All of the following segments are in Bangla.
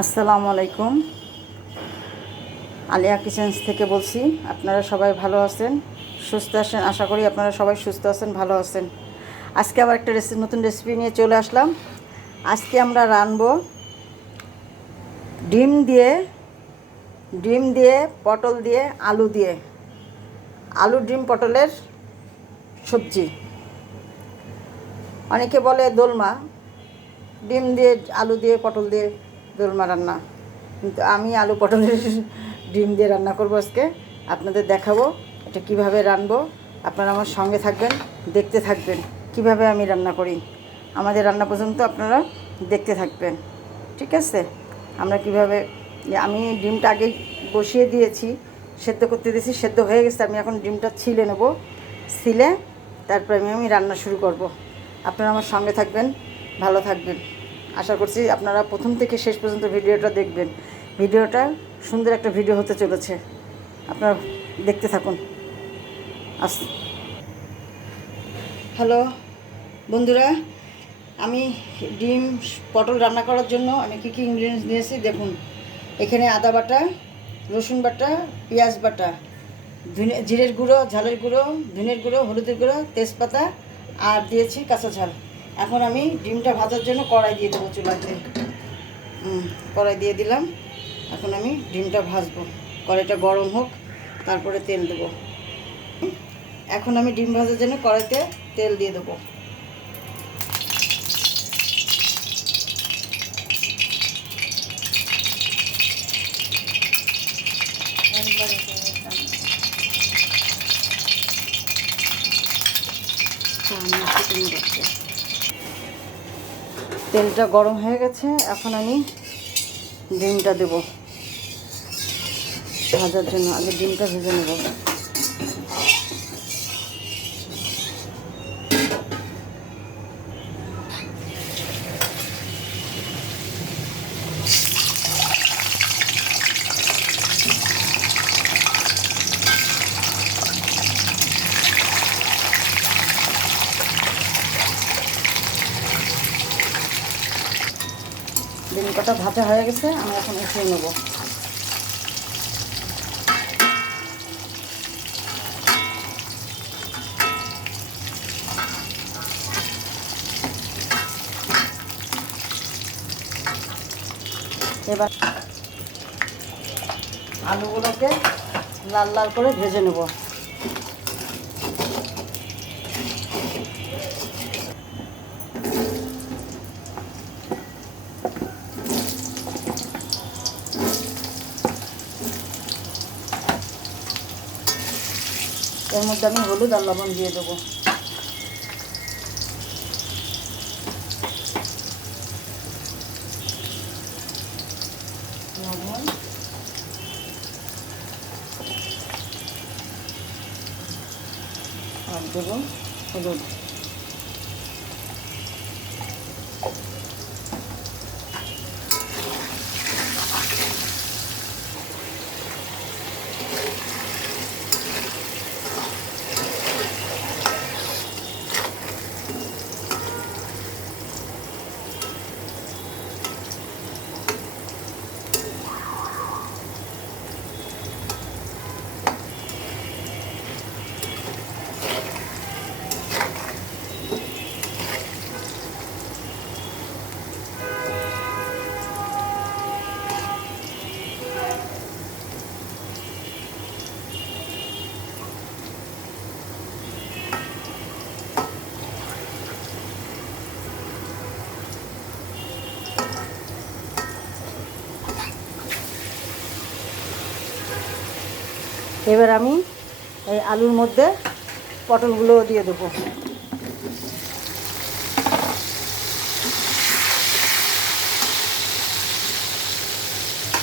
আসসালামু আলাইকুম। আলিয়া কিচেন্স থেকে বলছি। আপনারা সবাই ভালো আছেন, সুস্থ আছেন, আশা করি আপনারা সবাই সুস্থ আছেন, ভালো আছেন। আজকে আবার একটা নতুন রেসিপি নিয়ে চলে আসলাম। আজকে আমরা রাঁধবো ডিম দিয়ে পটল দিয়ে আলু দিয়ে আলু ডিম পটলের সবজি। অনেকে বলে দোলমা, ডিম দিয়ে আলু দিয়ে পটল দিয়ে দোলমা রান্না, কিন্তু আমি আলু পটলের ডিম দিয়ে রান্না করব আজকে। আপনাদের দেখাবো এটা কিভাবে রান্নবো। আপনারা আমার সঙ্গে থাকবেন, দেখতে থাকবেন কিভাবে আমি রান্না করি। আমাদের রান্না পর্যন্ত আপনারা দেখতে থাকবেন, ঠিক আছে? আমরা কিভাবে, আমি ডিমটা আগে বসিয়ে দিয়েছি, সেদ্ধ করতে দিয়েছি, সেদ্ধ হয়ে গেছে। আমি এখন ডিমটা ছিলে নেব, ছিলে তারপরে আমি রান্না শুরু করব। আপনারা আমার সঙ্গে থাকবেন, ভালো থাকবেন। আশা করছি আপনারা প্রথম থেকে শেষ পর্যন্ত ভিডিওটা দেখবেন। ভিডিওটা সুন্দর একটা ভিডিও হতে চলেছে, আপনারা দেখতে থাকুন। হ্যালো বন্ধুরা, আমি ডিম পটল রান্না করার জন্য আমি কী ইনগ্রিডিয়েন্টস নিয়েছি দেখুন। এখানে আদা বাটা, রসুন বাটা, পেঁয়াজ বাটা, জিরের গুঁড়ো, ঝালের গুঁড়ো, ধনের গুঁড়ো, হলুদের গুঁড়ো, তেজপাতা আর দিয়েছি কাঁচা ঝাল। এখন আমি ডিমটা ভাজার জন্য কড়াই দিয়ে দেবো চুলাতে। কড়াই দিয়ে দিলাম। এখন আমি ডিমটা ভাজবো। কড়াইটা গরম হোক, তারপরে তেল দেবো। এখন আমি ডিম ভাজার জন্য কড়াইতে তেল দিয়ে দেবো। তেলটা গরম হয়ে গেছে, এখন আমি ডিমটা দেব ভাজার জন্য। আগে ডিমটা ভেজে নেব। ডিম কটা ভাজা হয়ে গেছে, আমি এখন উঠিয়ে নেব। এবার আলুগুলোকে লাল লাল করে ভেজে নেব। এর মধ্যে আমি হলুদ আর লবণ দিয়ে দেবো। লবণ আর দেবো হলুদ। এবার আমি এই আলুর মধ্যে পটলগুলোও দিয়ে দেবো।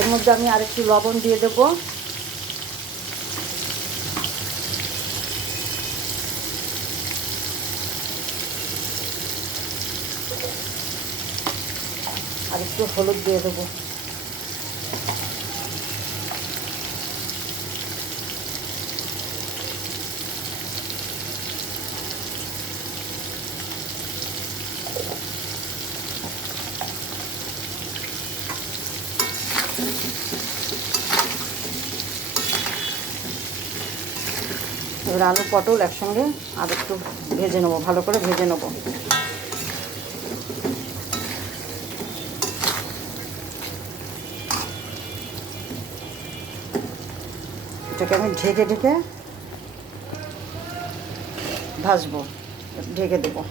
এর মধ্যে আমি আরেকটু লবণ দিয়ে দেবো। আর একটু হলুদ দিয়ে দেবো। এবার আলু পটল একসঙ্গে আর একটু ভেজে নেবো, ভালো করে ভেজে নেবো। এটাকে আমি ঢেকে ঢেকে ভাজবো, ঢেকে দেবো।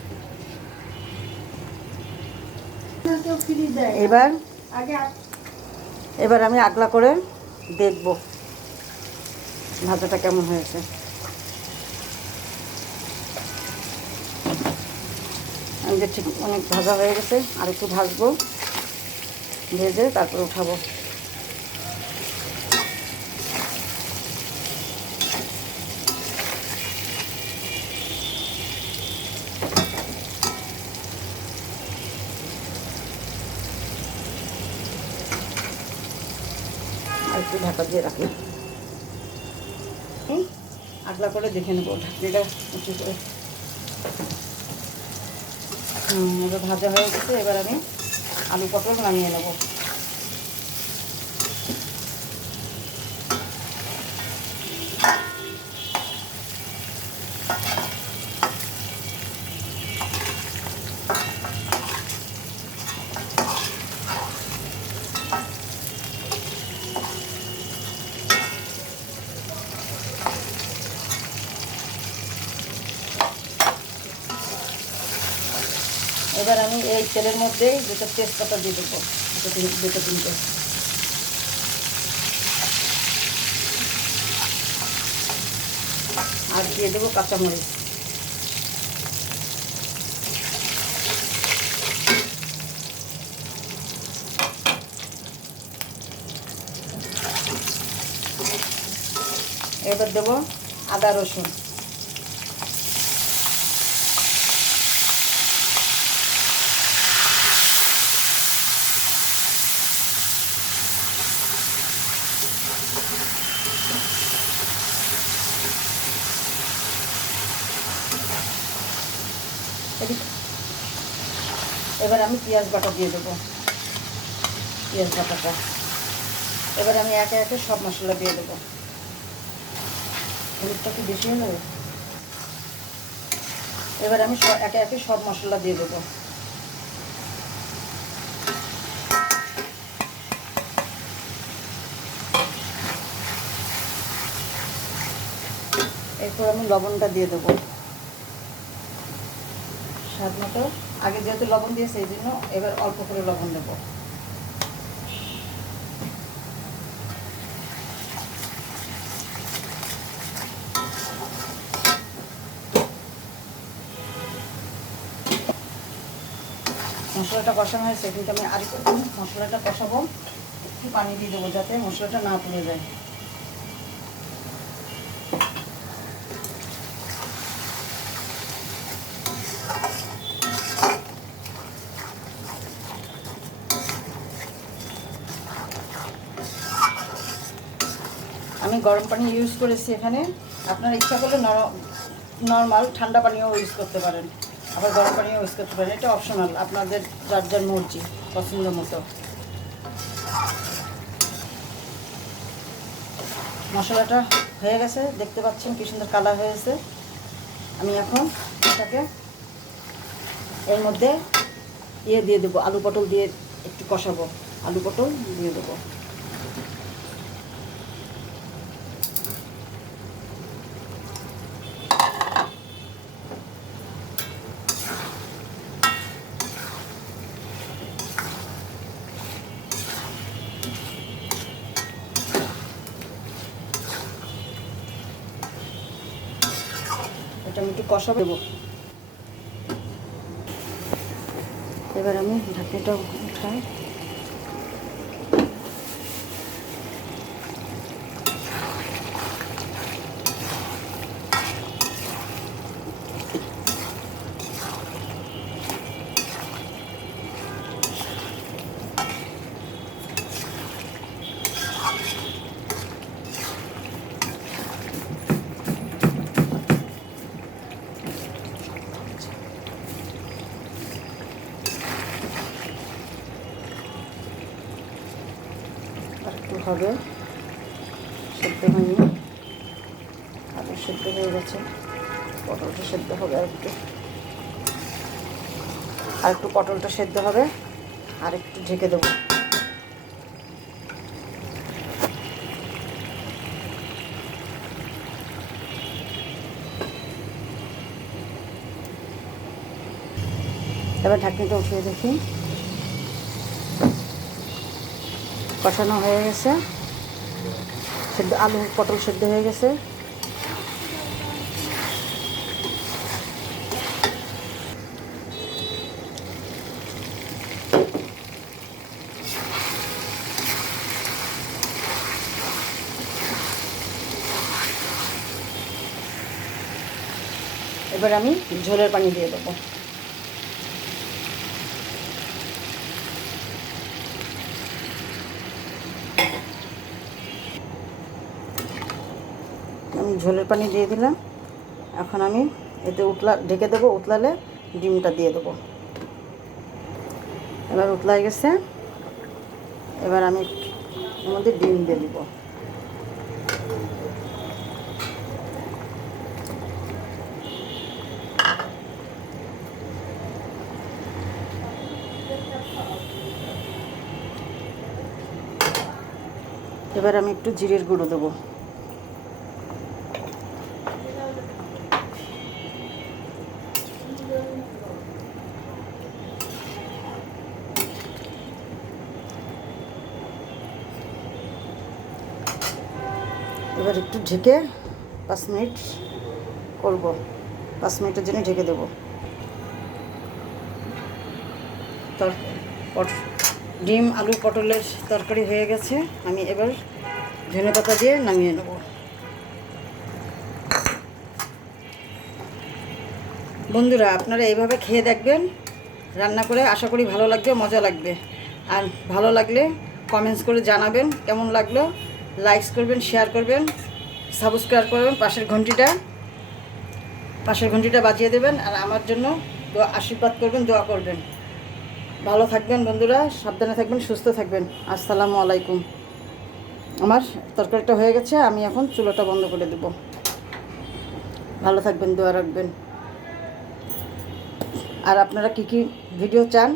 এবার আমি আগলা করে দেখবো ভাজাটা কেমন হয়েছে। আমাদের ঠিক অনেক ভাজা হয়ে গেছে, আর একটু ভাজবো, ভেজে তারপরে উঠাবো। আর একটু ঢাকা দিয়ে রাখলাম, আগলা করে দেখে নেবো ঢাকনিটা উঁচু করে। এবার ভাজা হয়ে গেছে, এবার আমি আলু পটল নামিয়ে নেবো। এবার আমি এই তেলের মধ্যেই দুটো তেজপাতা দিয়ে দেবো, দুটো তিনটে। আর দিয়ে দেবো কাঁচামরিচ। এবার দেবো আদা রসুন। এবার আমি পেঁয়াজ বাটা দিয়ে দেবো, পেঁয়াজ বাটাটা। এবার আমি একে একে সব মশলা দিয়ে দেবো। হলুদটা কি বেশি হয়ে যাবে? এবার আমি একে একে সব মশলা দিয়ে দেবো। এরপর আমি লবণটা দিয়ে দেবো স্বাদ মতো। আগে যেহেতু লবণ দিয়েছে এই জন্য এবার অল্প করে লবণ দেবো। মশলাটা কষানো হয়েছে, কিন্তু আমি আরেকটু মশলাটা কষাবো, একটু পানি দিয়ে দেবো যাতে মশলাটা না পুড়ে যায়। আমি গরম পানি ইউজ করেছি এখানে, আপনারা ইচ্ছা করলে নর্মাল ঠান্ডা পানিও ইউজ করতে পারেন, আবার গরম পানিও ইউজ করতে পারেন। এটা অপশনাল, আপনাদের যার যার মর্জি, পছন্দ মতো। মশলাটা হয়ে গেছে, দেখতে পাচ্ছেন কি সুন্দর কালার হয়েছে। আমি এখন এটাকে এর মধ্যে দিয়ে দেবো, আলু পটল দিয়ে একটু কষাবো, আলু পটল দিয়ে দেবো। এটা আমি একটু কষাবো। এবার আমি ঢাকনিটা উঠাই। আর একটু হবে, সেদ্ধ হয়নি, আলু সেদ্ধ হয়ে গেছে, পটলটা সেদ্ধ হবে আর একটু পটলটা সেদ্ধ হবে, আর একটু ঢেকে দেবো। এবার ঢাকনিটা উঠিয়ে দেখি, কষানো হয়ে গেছে, সেদ্ধ আলু পটল সেদ্ধ হয়ে গেছে। এবার আমি ঝোলের পানি দিয়ে দেবো। আমি ঝোলের পানি দিয়ে দিলাম। এখন আমি এতে ঢেকে দেবো, উতলালে ডিমটা দিয়ে দেবো। এবার উতলাই গেছে, এবার আমি এর মধ্যে ডিম দিয়ে দিব। এবার আমি একটু জিরের গুঁড়ো দেবো। এবার একটু ঢেকে 5 মিনিট করব, 5 মিনিটের জন্য ঢেকে দেবো। ডিম আলু পটলের তরকারি হয়ে গেছে। আমি এবার ধনেপাতা দিয়ে নামিয়ে নেব। বন্ধুরা, আপনারা এইভাবে খেয়ে দেখবেন, রান্না করে, আশা করি ভালো লাগবে, মজা লাগবে। আর ভালো লাগলে কমেন্টস করে জানাবেন কেমন লাগলো, লাইকস করবেন, শেয়ার করবেন, সাবস্ক্রাইব করবেন, পাশের ঘন্টিটা বাজিয়ে দেবেন। আর আমার জন্য আশীর্বাদ করবেন, দোয়া করবেন। ভালো থাকবেন বন্ধুরা, সাবধানে থাকবেন, সুস্থ থাকবেন। আসসালামু আলাইকুম। আমার তরকারিটা হয়ে গেছে, আমি এখন চুলাটা বন্ধ করে দেব। ভালো থাকবেন, দোয়া রাখবেন। আর আপনারা কী কী ভিডিও চান,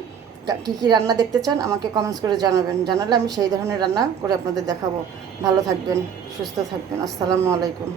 কী কী রান্না দেখতে চান, আমাকে কমেন্টস করে জানাবেন। জানালে আমি সেই ধরনের রান্না করে আপনাদের দেখাবো। ভালো থাকবেন, সুস্থ থাকবেন। আসসালামু আলাইকুম।